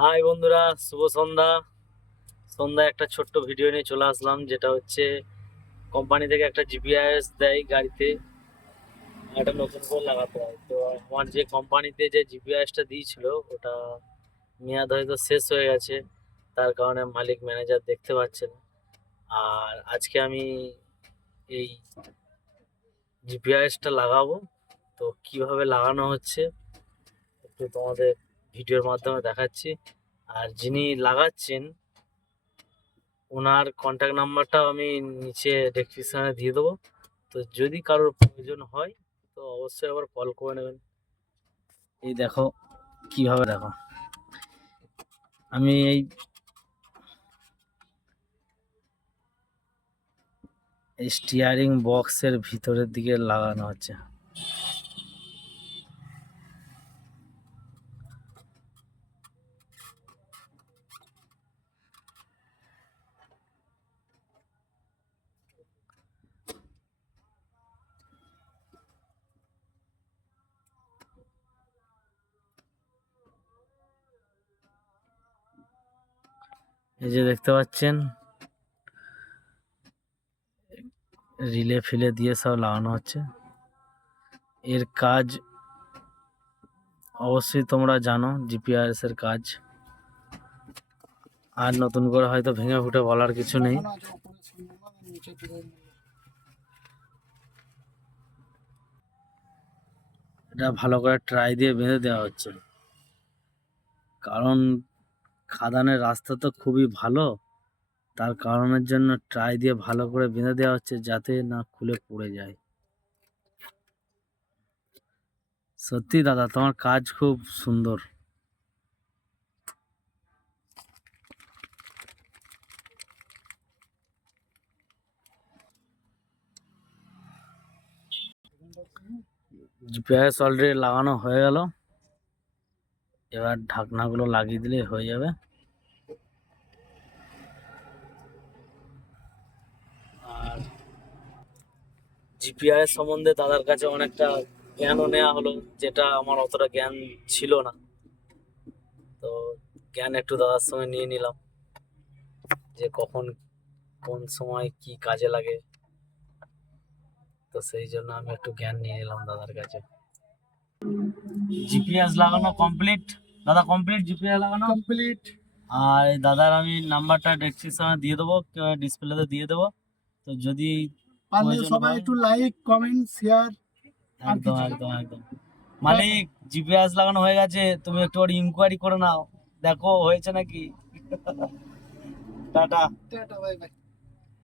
High বন্ধুরা, শুভ সন্ধ্যা। সন্ধ্যায় একটা ছোট্ট ভিডিও নিয়ে চলে আসলাম, যেটা হচ্ছে কোম্পানি থেকে একটা জিপিআইএস দেয় গাড়িতে, একটা নতুন করে লাগাতে হয়। তো আমার যে কোম্পানিতে যে জিপিআইএসটা দিয়েছিল, ওটা মেয়াদ হয়তো শেষ হয়ে গেছে, তার কারণে মালিক ম্যানেজার দেখতে পাচ্ছে না। আর আজকে আমি এই জিপিআইএসটা লাগাবো। তো কিভাবে লাগানো হচ্ছে একটু তোমাদের ভিডিওর মাধ্যমে দেখাচ্ছি। আর যিনি লাগাচ্ছেন ওনার কন্ট্যাক্ট নাম্বারটাও আমি নিচে ডেসক্রিপশনে দিয়ে দেবো। তো যদি কারোর প্রয়োজন হয় তো অবশ্যই আবার কল করে নেবেন। এই দেখো কিভাবে, দেখো আমি এই স্টিয়ারিং বক্সের ভিতরের দিকে লাগানো হচ্ছে। এই যে দেখতে পাচ্ছেন রিলে ফিলে দিয়ে সব লাগানো হচ্ছে। এর কাজ অবশ্যই তোমরা জানো, জিপিআরএস এর কাজ। আর নতুন করে হয়তো ভেঙে ফুটে বলার কিছু নেই। এটা ভালো করে ট্রাই দিয়ে বেঁধে দেওয়া হচ্ছে, কারণ খাদানের রাস্তা তো খুবই ভালো, তার কারণের জন্য ট্রাই দিয়ে ভালো করে বেঁধে দেওয়া হচ্ছে, যাতে না খুলে পড়ে যায়। সত্যি দাদা, তোমার কাজ খুব সুন্দর। জিপিএস অলরেডি লাগানো হয়ে গেল, এবার ঢাকনাগুলো লাগিয়ে দিলে হয়ে যাবে। আর জিপিআরএস সম্বন্ধে দাদার কাছে অনেকটা জ্ঞানও নেওয়া হলো, যেটা আমার অতটা জ্ঞান ছিল না। তো জ্ঞান একটু দাদার সঙ্গে নিয়ে নিলাম, যে কখন কোন সময় কি কাজে লাগে। তো সেই জন্য আমি একটু জ্ঞান নিয়ে নিলাম দাদার কাছে। জিপিএস লাগানো কমপ্লিট দাদা, কমপ্লিট জিপিএস লাগানো কমপ্লিট। আর দাদার আমি নাম্বারটা ডেসক্রিপশনে দিয়ে দেবো, ডিসপ্লেতে দিয়ে দেবো। তো যদি সবাই একটু লাইক কমেন্ট শেয়ার। একদম একদম একদম। মালিক, জিপিএস লাগানো হয়ে গেছে, তুমি একটু ইনকোয়ারি করে নাও, দেখো হয়েছে নাকি। Tata tata, bye bye.